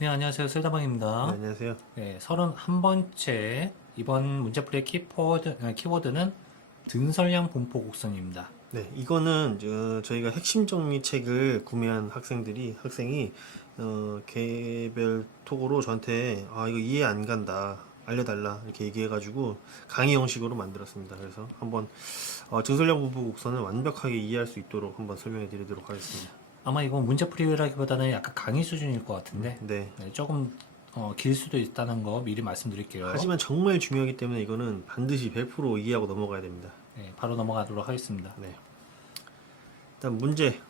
네, 안녕하세요. 네, 쓸다방입니다. 안녕하세요. 네, 31번째 이번 문제풀이의 키워드는 등설량 분포 곡선입니다. 네, 이거는 저희가 핵심 정리 책을 구매한 학생이 개별 톡으로 저한테 이거 이해 안 간다, 알려달라 이렇게 얘기해가지고 강의 형식으로 만들었습니다. 그래서 한번 증설량 분포 곡선을 완벽하게 이해할 수 있도록 한번 설명해 드리도록 하겠습니다. 아마 이건 문제풀이라기보다는 약간 강의 수준일 것 같은데 네. 네, 조금 길 수도 있다는 거 미리 말씀드릴게요. 하지만 정말 중요하기 때문에 이거는 반드시 100% 이해하고 넘어가야 됩니다. 네, 바로 넘어가도록 하겠습니다. 네. 일단 문제.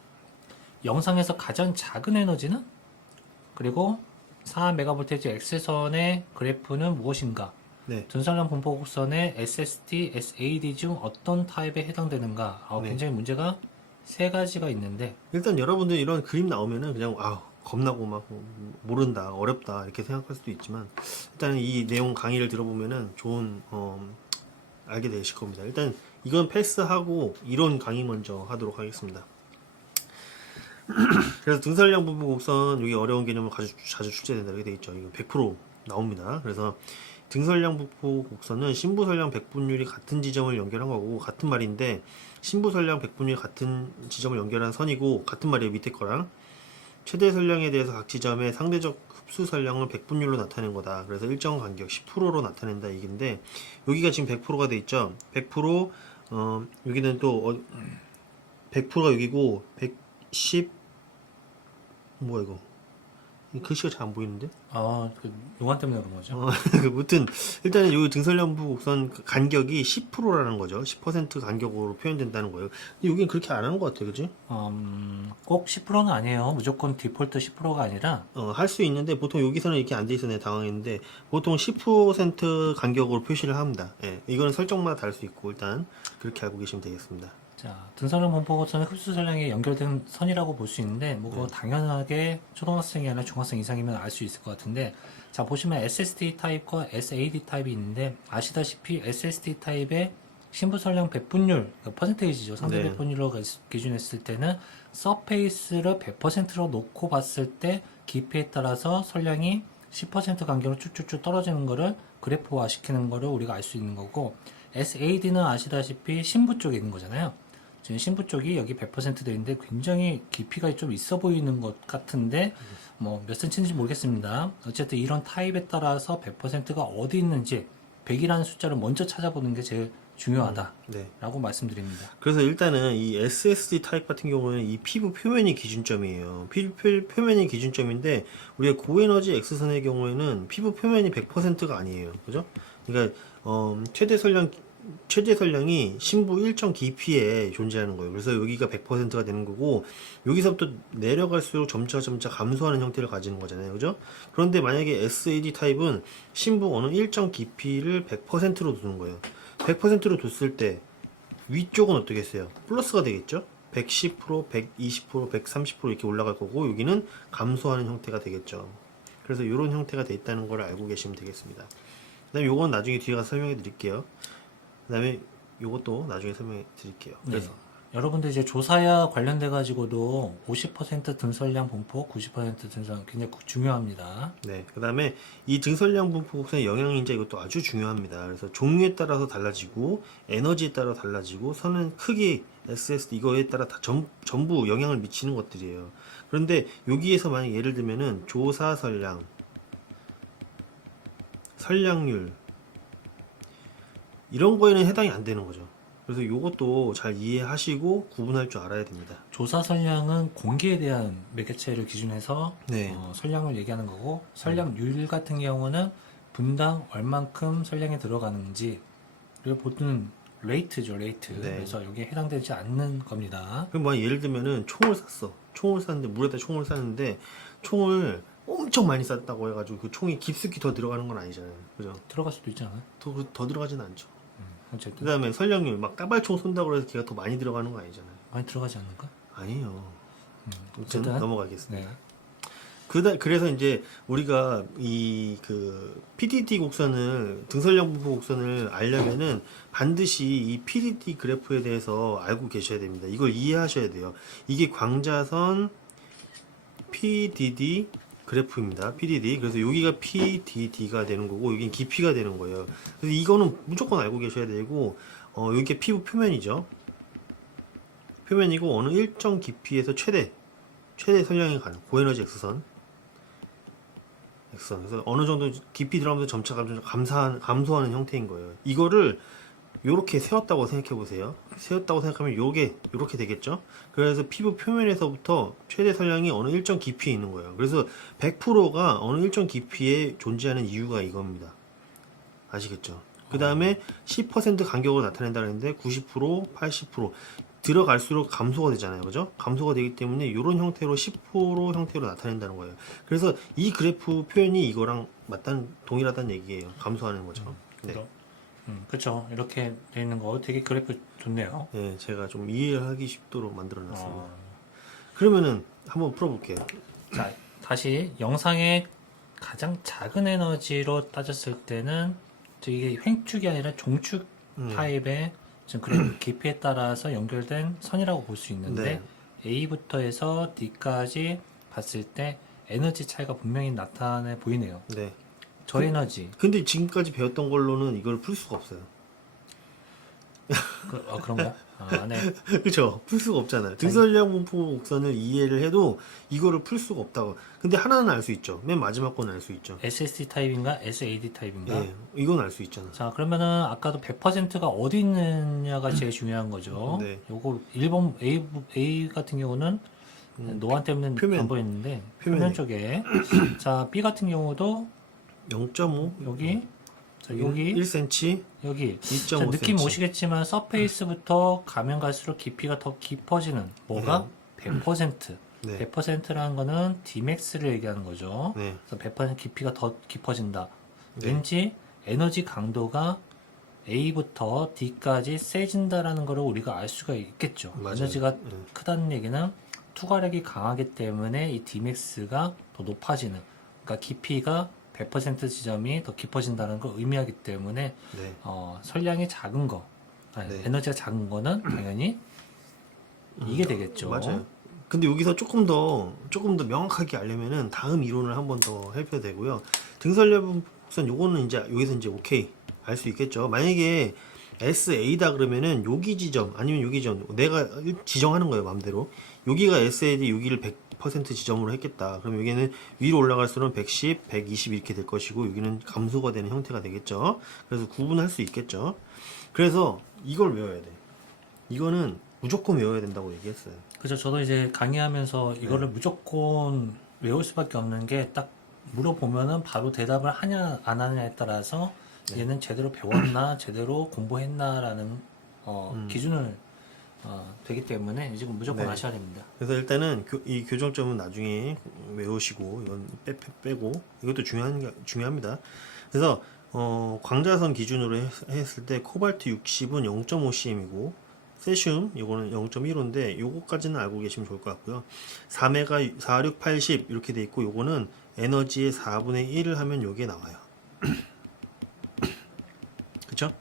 영상에서 가장 작은 에너지는? 그리고 4메가볼트의 X선의 그래프는 무엇인가? 네. 등설량 분포 곡선의 SSD, SAD 중 어떤 타입에 해당되는가? 네. 굉장히 문제가 세 가지가 있는데 일단 여러분들 이런 그림 나오면은 그냥 겁나고 막 모른다, 어렵다 이렇게 생각할 수도 있지만 일단은 이 내용 강의를 들어보면은 좋은 알게 되실 겁니다. 일단 이건 패스하고 이론 강의 먼저 하도록 하겠습니다. 그래서 등산량 분포 곡선 여기 어려운 개념을 자주 출제된다 이렇게 돼 있죠. 이거 100% 나옵니다. 그래서 등설량 분포 곡선은 신부설량 백분율이 같은 지점을 연결한 거고 같은 말인데 신부설량 백분율이 같은 지점을 연결한 선이고 같은 말이에요. 밑에 거랑 최대 설량에 대해서 각 지점의 상대적 흡수 설량을 백분율로 나타낸 거다. 그래서 일정 간격 10%로 나타낸다 얘기인데 여기가 지금 100%가 돼 있죠. 100% 여기는 또 100%가 여기고 110 뭐야 이거 글씨가 잘 안 보이는데? 그 용안 때문에 그런 거죠. 무튼 일단은 이 등설량부 곡선 간격이 10%라는 거죠. 10% 간격으로 표현된다는 거예요. 근데 여기는 그렇게 안 하는 것 같아요, 그지? 꼭 10%는 아니에요. 무조건 디폴트 10%가 아니라 할 수 있는데 보통 여기서는 이렇게 안 돼 있어 내가 당황했는데 보통 10% 간격으로 표시를 합니다. 예, 이거는 설정마다 다를 수 있고 일단 그렇게 알고 계시면 되겠습니다. 자, 등설량 분포 곡선은 흡수 설량에 연결된 선이라고 볼 수 있는데 그거 당연하게 초등학생이 아니라 중학생 이상이면 알 수 있을 것 같은데 자, 보시면 SSD 타입과 SAD 타입이 있는데 아시다시피 SSD 타입의 신부 설량 배분율, 그러니까 퍼센테이지죠. 상대 네. 배분율로 기준했을 때는 서페이스를 100%로 놓고 봤을 때 깊이에 따라서 설량이 10% 간격으로 쭉쭉쭉 떨어지는 거를 그래프화 시키는 거를 우리가 알 수 있는 거고 SAD는 아시다시피 신부 쪽에 있는 거잖아요. 지금 신부 쪽이 여기 100% 되어 있는데 굉장히 깊이가 좀 있어 보이는 것 같은데 뭐 몇 센치인지 모르겠습니다. 어쨌든 이런 타입에 따라서 100%가 어디 있는지 100이라는 숫자를 먼저 찾아보는 게 제일 중요하다라고 네. 말씀드립니다. 그래서 일단은 이 SSD 타입 같은 경우는 이 피부 표면이 기준점이에요. 피부 표면이 기준점인데 우리가 고에너지 X선의 경우에는 피부 표면이 100%가 아니에요. 그죠? 그러니까 최대 설량이 심부 일정 깊이에 존재하는 거예요. 그래서 여기가 100%가 되는 거고 여기서부터 내려갈수록 점차 감소하는 형태를 가지는 거잖아요. 그죠? 그런데 만약에 SAD 타입은 심부 어느 일정 깊이를 100%로 두는 거예요. 100%로 뒀을 때 위쪽은 어떻게 했어요? 플러스가 되겠죠? 110%, 120%, 130% 이렇게 올라갈 거고 여기는 감소하는 형태가 되겠죠. 그래서 이런 형태가 돼 있다는 걸 알고 계시면 되겠습니다. 그 다음에 요건 나중에 뒤에 가서 설명해 드릴게요. 그 다음에 요것도 나중에 설명해 드릴게요. 그래서 여러분들 이제 조사야 관련돼 가지고도 50% 등설량 분포, 90% 등설량 굉장히 중요합니다. 네, 그 다음에 이 등설량 분포 곡선의 영향인자 이것도 아주 중요합니다. 그래서 종류에 따라서 달라지고 에너지에 따라 달라지고 선은 크기, SSD 이거에 따라 다 전부 영향을 미치는 것들이에요. 그런데 여기에서 만약 예를 들면은 조사 설량, 설량률 이런 거에는 해당이 안 되는 거죠. 그래서 이것도 잘 이해하시고 구분할 줄 알아야 됩니다. 조사 설량은 공기에 대한 매개체를 기준해서 네. 설량을 얘기하는 거고 설량률 같은 경우는 분당 얼만큼 설량이 들어가는지 그리고 보통 레이트죠, 레이트. 네. 그래서 여기에 해당되지 않는 겁니다. 그럼 뭐 예를 들면은 총을 쐈어. 총을 쐈는데 물에다 총을 쐈는데 총을 엄청 많이 쐈다고 해가지고 그 총이 깊숙이 더 들어가는 건 아니잖아요. 그죠? 들어갈 수도 있잖아요. 더 들어가진 않죠. 그 어쨌든 다음에 설량률 막 따발총 쏜다고 해서 걔가 더 많이 들어가는 거 아니잖아요. 많이 들어가지 않는가? 아니에요. 어쨌든 넘어가겠습니다. 네. 그래서 이제 우리가 PDD 곡선을 등설량 분포 곡선을 알려면은 반드시 이 PDD 그래프에 대해서 알고 계셔야 됩니다. 이걸 이해하셔야 돼요. 이게 광자선 PDD 그래프입니다. PDD. 그래서 여기가 PDD가 되는 거고 여기는 깊이가 되는 거예요. 그래서 이거는 무조건 알고 계셔야 되고 여기가 피부 표면이죠. 표면이고 어느 일정 깊이에서 최대 선량이 가는 고에너지 X선. 그래서 어느 정도 깊이 들어가면서 점차 감소하는 형태인 거예요. 이거를 요렇게 세웠다고 생각해 보세요. 세웠다고 생각하면 요렇게 되겠죠. 그래서 피부 표면에서부터 최대 선량이 어느 일정 깊이에 있는 거예요. 그래서 100%가 어느 일정 깊이에 존재하는 이유가 이겁니다. 아시겠죠? 그 다음에 10% 간격으로 나타낸다 그랬는데 90%, 80% 들어갈수록 감소가 되잖아요. 그죠? 감소가 되기 때문에 이런 형태로 10% 형태로 나타낸다는 거예요. 그래서 이 그래프 표현이 이거랑 동일하다는 얘기예요. 감소하는 거죠. 네. 그렇죠. 이렇게 돼 있는 거 되게 그래프 좋네요. 네, 제가 좀 이해하기 쉽도록 만들어 놨습니다. 어, 그러면은 한번 풀어볼게요. 자, 다시 영상의 가장 작은 에너지로 따졌을 때는 이게 횡축이 아니라 종축 타입의 지금 그래프 깊이에 따라서 연결된 선이라고 볼 수 있는데 A부터 해서 D까지 봤을 때 에너지 차이가 분명히 나타내 보이네요. 네. 저 에너지. 근데 지금까지 배웠던 걸로는 이걸 풀 수가 없어요. 그런가? 네. 그쵸? 풀 수가 없잖아요. 등선량 분포 곡선을 이해를 해도 이거를 풀 수가 없다고. 근데 하나는 알 수 있죠. 맨 마지막 건 알 수 있죠. SSD 타입인가? SAD 타입인가? 네, 이건 알 수 있잖아. 자, 그러면은 아까도 100%가 어디 있느냐가 제일 중요한 거죠. 네. 요거 1번 A 같은 경우는 노안 때문에 표면. 안 보이는데 표면에. 표면 쪽에 자, B 같은 경우도 0.5 여기 자, 여기 1cm 여기 2.5cm 자, 느낌 오시겠지만 서페이스부터 가면 갈수록 깊이가 더 깊어지는 뭐가 100% 네. 100%라는 거는 Dmax를 얘기하는 거죠. 네. 그래서 100% 깊이가 더 깊어진다. 네. 왠지 에너지 강도가 A부터 D까지 세진다라는 것을 우리가 알 수가 있겠죠. 맞아요. 에너지가 네. 크다는 얘기는 투과력이 강하기 때문에 이 Dmax가 더 높아지는, 그러니까 깊이가 100% 지점이 더 깊어진다는 걸 의미하기 때문에 네. 선량이 작은 거, 아니, 네. 에너지가 작은 거는 당연히 이게 되겠죠. 맞아요. 근데 여기서 조금 더 명확하게 알려면은 다음 이론을 한 번 더 해봐야 되고요. 등선량 곡선 요거는 이제 여기서 이제 오케이 알 수 있겠죠. 만약에 SA다 그러면은 여기 지점 아니면 여기 지점 내가 지정하는 거예요, 마음대로. 여기가 SAD 여기를 100% 지점으로 했겠다. 그럼 여기는 위로 올라갈수록 110, 120 이렇게 될 것이고 여기는 감소가 되는 형태가 되겠죠. 그래서 구분할 수 있겠죠. 그래서 이걸 외워야 돼. 이거는 무조건 외워야 된다고 얘기했어요. 그죠. 저도 이제 강의하면서 이거를 무조건 외울 수밖에 없는 게 딱 물어보면은 바로 대답을 하냐 안 하냐에 따라서 얘는 제대로 배웠나 제대로 공부했나라는 기준을 되기 때문에 지금 무조건 네. 아셔야 됩니다. 그래서 일단은 이 교정점은 나중에 외우시고 이건 빼고 이것도 중요합니다. 그래서 광자선 기준으로 했을 때 코발트 60은 0.5cm이고 세슘 이거는 0.15인데 요거까지는 알고 계시면 좋을 것 같고요. 4메가 46, 80 이렇게 돼 있고 요거는 에너지의 4분의 1을 하면 요게 나와요. 그쵸?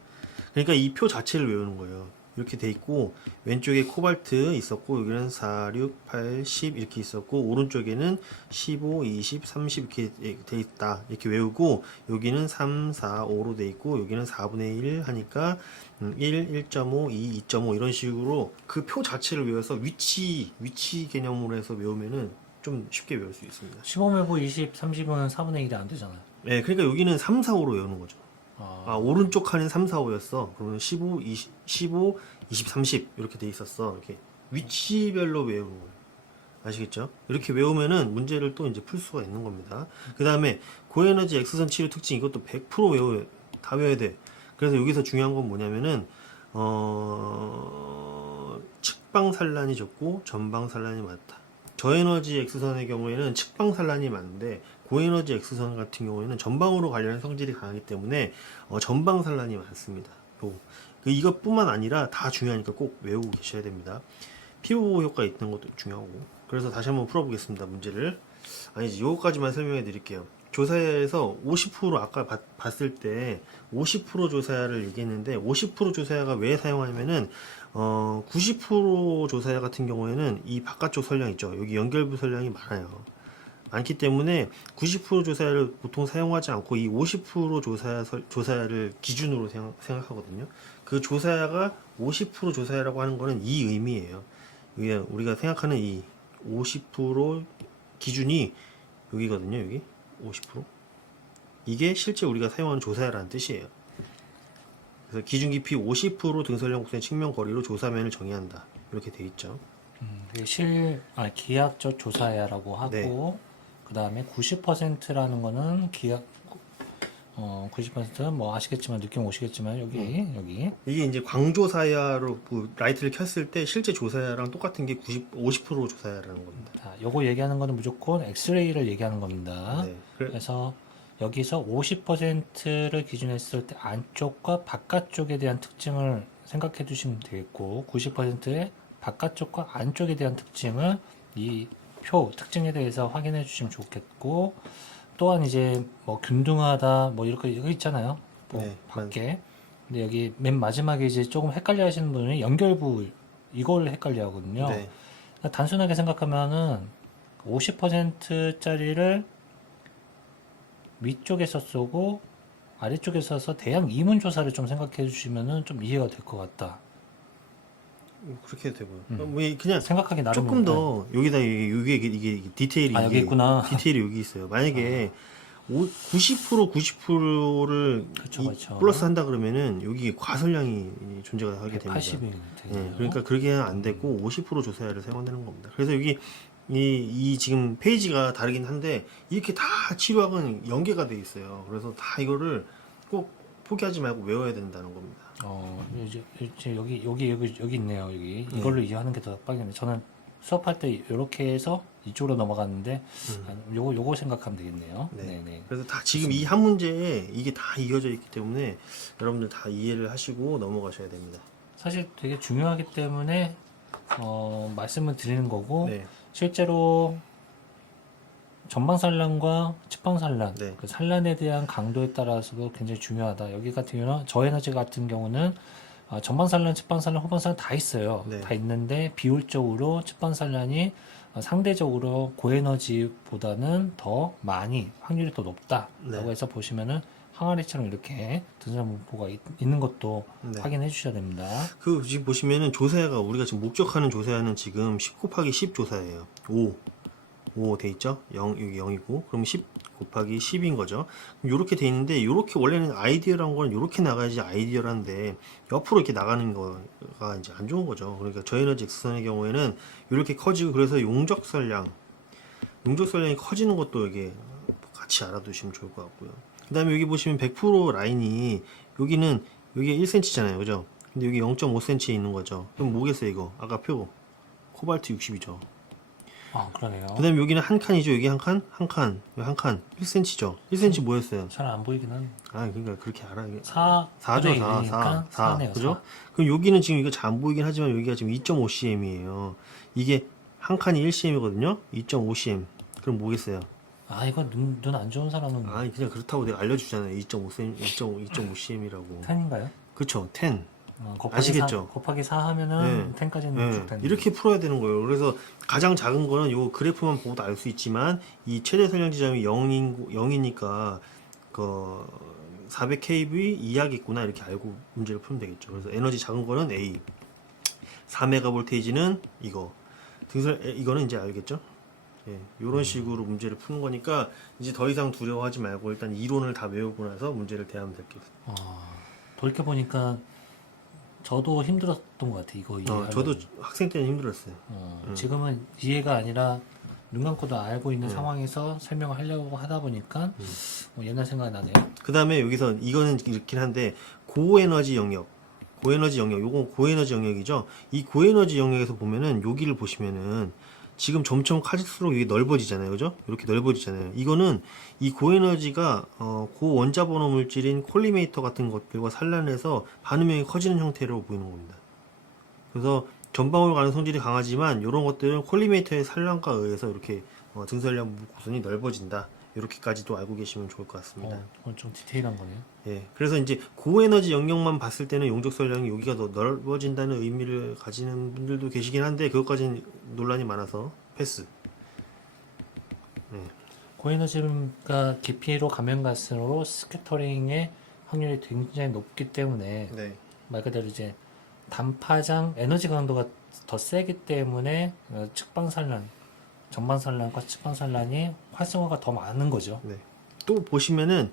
그러니까 이 표 자체를 외우는 거예요. 이렇게 돼 있고 왼쪽에 코발트 있었고 여기는 4, 6, 8, 10 이렇게 있었고 오른쪽에는 15, 20, 30 이렇게 돼 있다. 이렇게 외우고 여기는 3, 4, 5로 돼 있고 여기는 4분의 1 하니까 1, 1.5, 2, 2.5 이런 식으로 그 표 자체를 외워서 위치 개념으로 해서 외우면은 좀 쉽게 외울 수 있습니다. 15메고 20, 30은 4분의 1이 안 되잖아요. 네, 그러니까 여기는 3, 4, 5로 외우는 거죠. 아, 오른쪽 칸은 3, 4, 5였어. 그러면 15, 20, 30 이렇게 돼 있었어. 이렇게 위치별로 외우는 거예요. 아시겠죠? 이렇게 외우면은 문제를 또 이제 풀 수가 있는 겁니다. 그 다음에 고에너지 X선 치료 특징 이것도 100% 다 외워야 돼. 그래서 여기서 중요한 건 뭐냐면은 측방 산란이 적고 전방 산란이 많다. 저에너지 X선의 경우에는 측방 산란이 많은데 고에너지 X선 같은 경우에는 전방으로 관련한 성질이 강하기 때문에 전방 산란이 많습니다. 이것뿐만 아니라 다 중요하니까 꼭 외우고 계셔야 됩니다. 피부 보호 효과 있는 것도 중요하고. 그래서 다시 한번 풀어보겠습니다. 문제를. 아니지, 요거까지만 설명해 드릴게요. 조사에서 50% 아까 봤을 때 50% 조사야를 얘기했는데 50% 조사야가 왜 사용하냐면은 90% 조사야 같은 경우에는 이 바깥쪽 선량 있죠. 여기 연결부 선량이 많아요. 많기 때문에 90% 조사야를 보통 사용하지 않고 이 50% 조사야를 기준으로 생각하거든요. 그 조사야가 50% 조사야라고 하는 거는 이 의미예요. 이게 우리가 생각하는 이 50% 기준이 여기거든요. 여기 50%. 이게 실제 우리가 사용하는 조사야라는 뜻이에요. 그래서 기준 깊이 50% 등설령 곡선의 측면 거리로 조사면을 정의한다. 이렇게 돼 있죠. 기하학적 조사야라고 하고 네. 그 다음에 90%라는 거는 기하 90%는 뭐 아시겠지만 느낌 오시겠지만 여기 이게 이제 광조사야로 그 라이트를 켰을 때 실제 조사야랑 똑같은 게 50% 조사야라는 겁니다. 요거 얘기하는 거는 무조건 엑스레이를 얘기하는 겁니다. 네. 그래서 여기서 50%를 기준했을 때 안쪽과 바깥쪽에 대한 특징을 생각해 두시면 되겠고 90%의 바깥쪽과 안쪽에 대한 특징을 이 표 특징에 대해서 확인해 주시면 좋겠고 또한 이제 뭐 균등하다 뭐 이렇게 여기 있잖아요. 뭐 네, 밖에. 근데 여기 맨 마지막에 이제 조금 헷갈려 하시는 분은 연결부 이걸 헷갈려 하거든요. 네. 그러니까 단순하게 생각하면은 50%짜리를 위쪽에서 쏘고 아래쪽에서 써서 대양 이문 조사를 좀 생각해 주시면은 좀 이해가 될 것 같다. 그렇게 해도 되고요. 뭐 그냥 생각하기 나름. 조금 더 여기다 이게 디테일이 여기 있구나. 디테일이 여기 있어요. 만약에 90%를 그쵸. 플러스 한다 그러면은 여기 과설량이 존재가 하게 됩니다. 80이 네, 되네요. 그러니까 그렇게 안 되고 50% 조사야를 사용한다는 겁니다. 그래서 여기 이 지금 페이지가 다르긴 한데 이렇게 다 치료학은 연계가 돼 있어요. 그래서 다 이거를 꼭 포기하지 말고 외워야 된다는 겁니다. 이제 여기 있네요. 여기 이걸로 이해하는 게 더 빠르겠네. 저는 수업할 때 이렇게 해서 이쪽으로 넘어갔는데 요거 생각하면 되겠네요. 네. 네. 그래서 다 지금 이 한 문제에 이게 다 이어져 있기 때문에 여러분들 다 이해를 하시고 넘어가셔야 됩니다. 사실 되게 중요하기 때문에 말씀을 드리는 거고 네. 실제로 전방산란과 측방산란, 네. 그 산란에 대한 강도에 따라서도 굉장히 중요하다. 여기 같은 경우는 저에너지 같은 경우는 전방산란, 측방산란, 후방산란 다 있어요. 네. 다 있는데 비율적으로 측방산란이 상대적으로 고에너지보다는 더 많이 확률이 더 높다라고 네. 해서 보시면은 항아리처럼 이렇게 등산분포가 있는 것도 네. 확인해 주셔야 됩니다. 그 지금 보시면은 조사야가 우리가 지금 목적하는 조사야는 지금 10 곱하기 10 조사예요. 5 돼 있죠? 0 여기 0이고 그럼 10 곱하기 10인 거죠. 이렇게 돼 있는데 이렇게 원래는 아이디어란 건 이렇게 나가야지 아이디어란데 옆으로 이렇게 나가는 거가 이제 안 좋은 거죠. 그러니까 저에너지 X선의 경우에는 이렇게 커지고 그래서 용적설량이 커지는 것도 이게 같이 알아두시면 좋을 것 같고요. 그 다음에 여기 보시면 100% 라인이 여기는 여기 1cm잖아요. 그죠? 근데 여기 0.5cm에 있는 거죠. 그럼 뭐겠어요 이거? 아까 표 코발트 60이죠. 그러네요. 그 다음에 여기는 한 칸이죠. 여기 한 칸, 한 칸, 여기 한 칸. 1cm죠. 1cm 뭐였어요? 잘 안 보이긴 한데. 그러니까 그렇게 알아. 4죠, 4. 그죠? 그럼 여기는 지금 이거 잘 안 보이긴 하지만 여기가 지금 2.5cm이에요. 이게 한 칸이 1cm이거든요. 2.5cm. 그럼 뭐겠어요? 이거 눈 안 좋은 사람은 그냥 그렇다고 내가 알려주잖아요. 2.5cm, 2.5cm이라고. 10인가요? 그쵸, 10. 곱하기 아시겠죠? 4, 곱하기 4 하면은 네. 10까지는 네, 쭉 되는 이렇게 풀어야 되는 거예요. 그래서 가장 작은 거는 요 그래프만 보고도 알 수 있지만 이 최대 설량 지점이 0이니까 그 400kV 이하겠구나 이렇게 알고 문제를 풀면 되겠죠. 그래서 에너지 작은 거는 A, 4메가볼테이지는 이거, 이거는 이제 알겠죠? 예, 이런 식으로 문제를 푸는 거니까 이제 더 이상 두려워하지 말고 일단 이론을 다 외우고 나서 문제를 대하면 될게요. 돌이켜 보니까 저도 힘들었던 것 같아 이거 이해하려고. 저도 학생 때는 힘들었어요. 지금은 이해가 아니라 눈 감고도 알고 있는 상황에서 설명을 하려고 하다 보니까 옛날 생각이 나네요. 그 다음에 여기서 이거는 이렇긴 한데 고에너지 영역 요건 고에너지 영역이죠. 이 고에너지 영역에서 보면은 여기를 보시면은 지금 점점 커질수록 이게 넓어지잖아요. 그죠? 이렇게 넓어지잖아요. 이거는 이 고에너지가 고원자번호 물질인 콜리메이터 같은 것들과 산란해서 반응명이 커지는 형태로 보이는 겁니다. 그래서 전방으로 가는 성질이 강하지만 이런 것들은 콜리메이터의 산란과 의해서 이렇게 등설량 곡선이 넓어진다. 이렇게까지도 알고 계시면 좋을 것 같습니다. 좀 디테일한 거네요. 예, 그래서 이제 고에너지 영역만 봤을 때는 용적설량이 여기가 더 넓어진다는 의미를 가지는 분들도 계시긴 한데 그것까지는 논란이 많아서 패스. 예. 고에너지가 깊이로 가면 갈수록 스캐터링의 확률이 굉장히 높기 때문에 네. 말 그대로 이제 단파장 에너지 강도가 더 세기 때문에 측방산란, 전방산란과 측방산란이 활성화가 더 많은 거죠. 네. 또 보시면은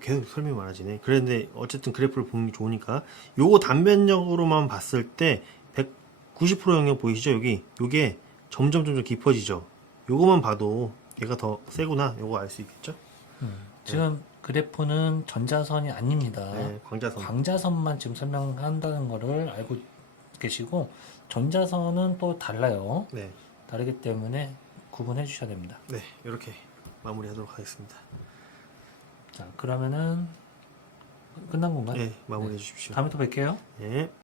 계속 설명이 많아지네. 그런데 어쨌든 그래프를 보는 게 좋으니까 요거 단면적으로만 봤을 때 190% 영역 보이시죠? 여기 요게 점점 깊어지죠. 요거만 봐도 얘가 더 세구나. 요거 알 수 있겠죠? 지금 그래프는 전자선이 아닙니다. 네, 광자선. 광자선만 지금 설명한다는 거를 알고 계시고 전자선은 또 달라요. 네. 다르기 때문에 구분해 주셔야 됩니다. 네, 이렇게 마무리하도록 하겠습니다. 자, 그러면은 끝난 건가요? 네, 마무리해 주십시오. 다음에 또 뵐게요. 네.